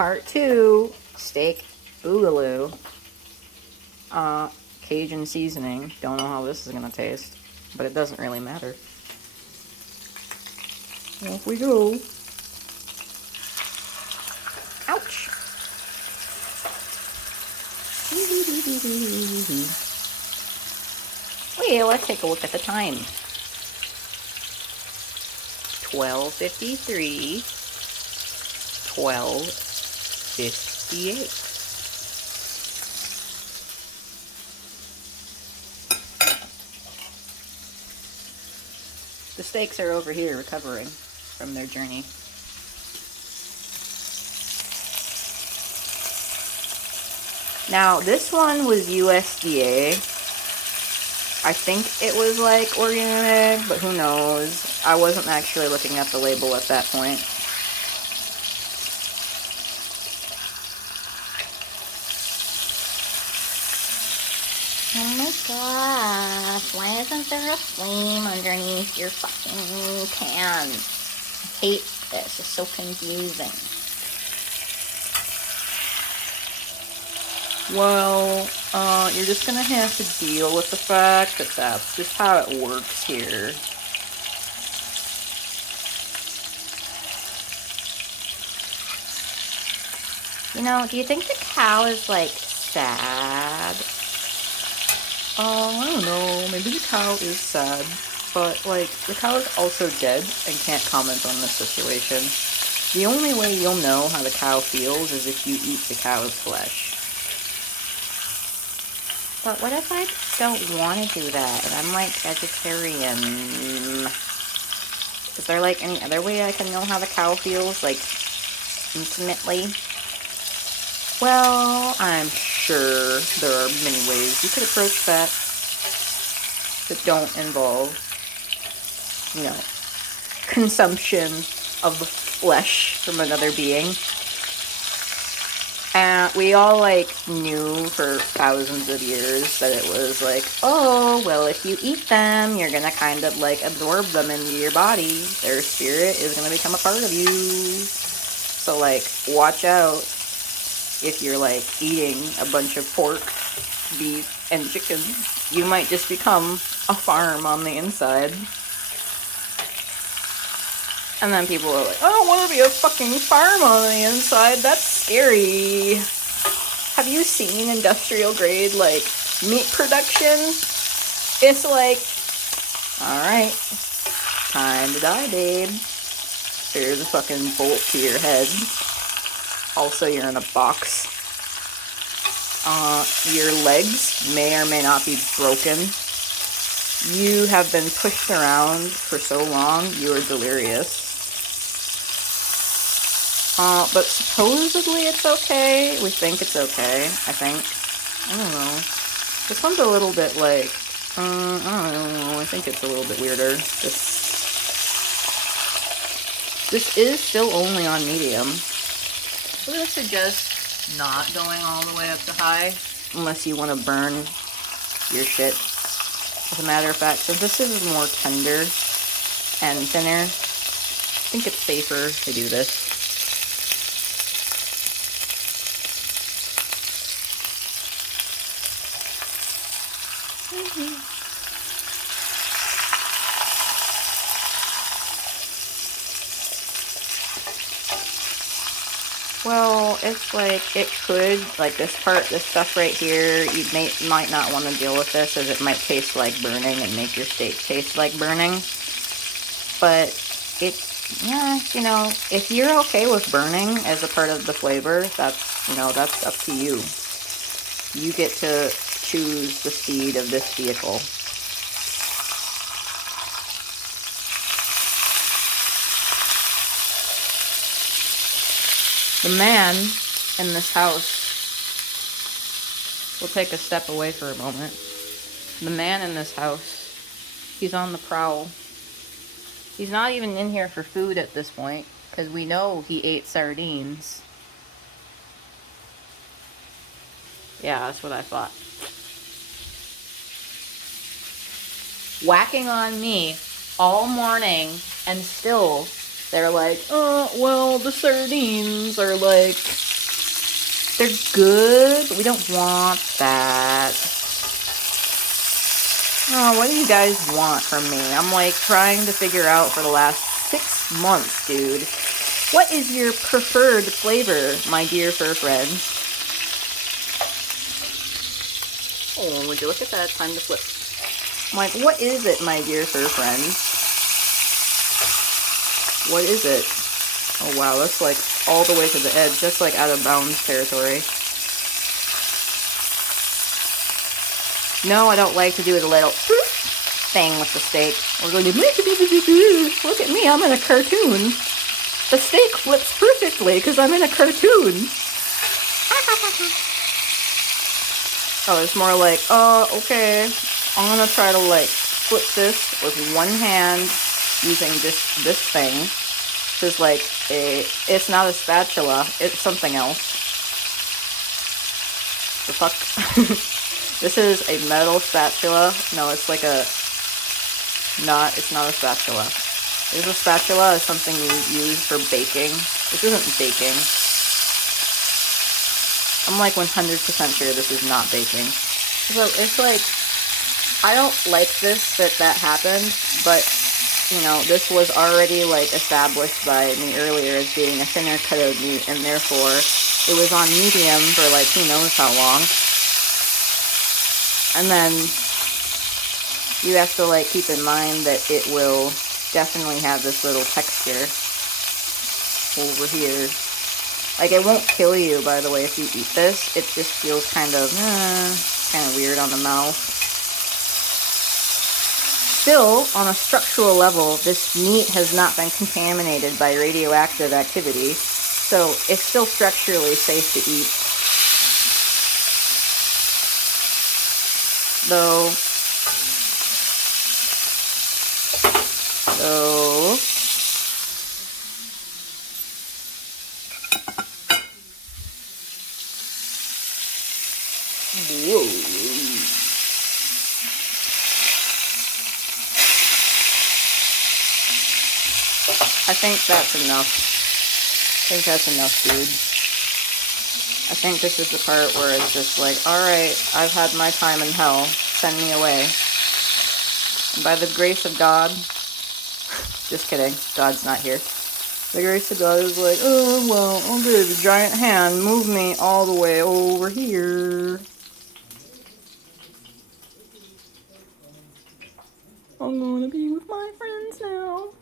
part 2, steak boogaloo. Cajun seasoning. Don't know how this is gonna taste, but it doesn't really matter. Off we go. Ouch. Well, let's take a look at the time. 12:53. 12:58. The steaks are over here recovering from their journey. Now, this one was USDA. I think it was like organic, but who knows? I wasn't actually looking at the label at that point. Oh my gosh, why isn't there a flame underneath your fucking pan? I hate this, it's so confusing. Well, you're just gonna have to deal with the fact that that's just how it works here. You know, do you think the cow is, like, sad? I don't know, maybe the cow is sad, but, like, the cow is also dead and can't comment on this situation. The only way you'll know how the cow feels is if you eat the cow's flesh. But what if I don't want to do that and I'm like vegetarian? Is there like any other way I can know how the cow feels, like intimately? Well, I'm sure there are many ways you could approach that don't involve, you know, consumption of the flesh from another being. And we all, like, knew for thousands of years that it was like, oh, well, if you eat them, you're gonna kind of, like, absorb them into your body. Their spirit is gonna become a part of you. So, like, watch out if you're, like, eating a bunch of pork, beef, and chicken. You might just become a farm on the inside. And then people are like, I don't want to be a fucking farm on the inside. That's scary. Have you seen industrial grade, like, meat production? It's like, alright, time to die, babe. There's a fucking bolt to your head. Also, you're in a box. Your legs may or may not be broken. You have been pushed around for so long, you are delirious. But supposedly it's okay. We think it's okay, I think. I don't know. This one's a little bit like, I don't know, I think it's a little bit weirder. This is still only on medium. I'm gonna suggest not going all the way up to high, unless you want to burn your shit. As a matter of fact, since this is more tender and thinner, I think it's safer to do this. Well, it's like, it could, like this stuff right here, you might not want to deal with this, as it might taste like burning and make your steak taste like burning. But yeah, you know, if you're okay with burning as a part of the flavor, that's, you know, that's up to you. You get to choose the speed of this vehicle. The man in this house, we'll take a step away for a moment. The man in this house, he's on the prowl. He's not even in here for food at this point, because we know he ate sardines. Yeah, that's what I thought. Whacking on me all morning, and still they're like, oh, well, the sardines are like They're good, but we don't want that. Oh, what do you guys want from me? I'm like trying to figure out for the last 6 months, dude. What is your preferred flavor, my dear fur friends? Oh, would you look at that? Time to flip. I'm like, what is it, my dear fur friends? What is it? Oh wow, that's like all the way to the edge. That's like out of bounds territory. No, I don't like to do the little thing with the steak. We're going to look at me, I'm in a cartoon. The steak flips perfectly because I'm in a cartoon. Oh, it's more like, okay. I'm gonna try to like flip this with one hand using this thing. This is like it's not a spatula, it's something else. The fuck? This is a metal spatula. No, it's like it's not a spatula. Is a spatula is something you use for baking. This isn't baking. I'm like 100% sure this is not baking. So it's like, I don't like this that happened, but you know, this was already like established by me earlier as being a thinner cut of meat, and therefore it was on medium for like who knows how long. And then you have to like keep in mind that it will definitely have this little texture over here. Like, it won't kill you, by the way, if you eat this. It just feels kind of weird on the mouth. Still, on a structural level, this meat has not been contaminated by radioactive activity, so it's still structurally safe to eat. Though, whoa. I think that's enough. I think that's enough, dude. I think this is the part where it's just like, alright, I've had my time in hell. Send me away. And by the grace of God, just kidding, God's not here. The grace of God is like, oh, well, okay, the giant hand, move me all the way over here. I'm gonna be with my friends now.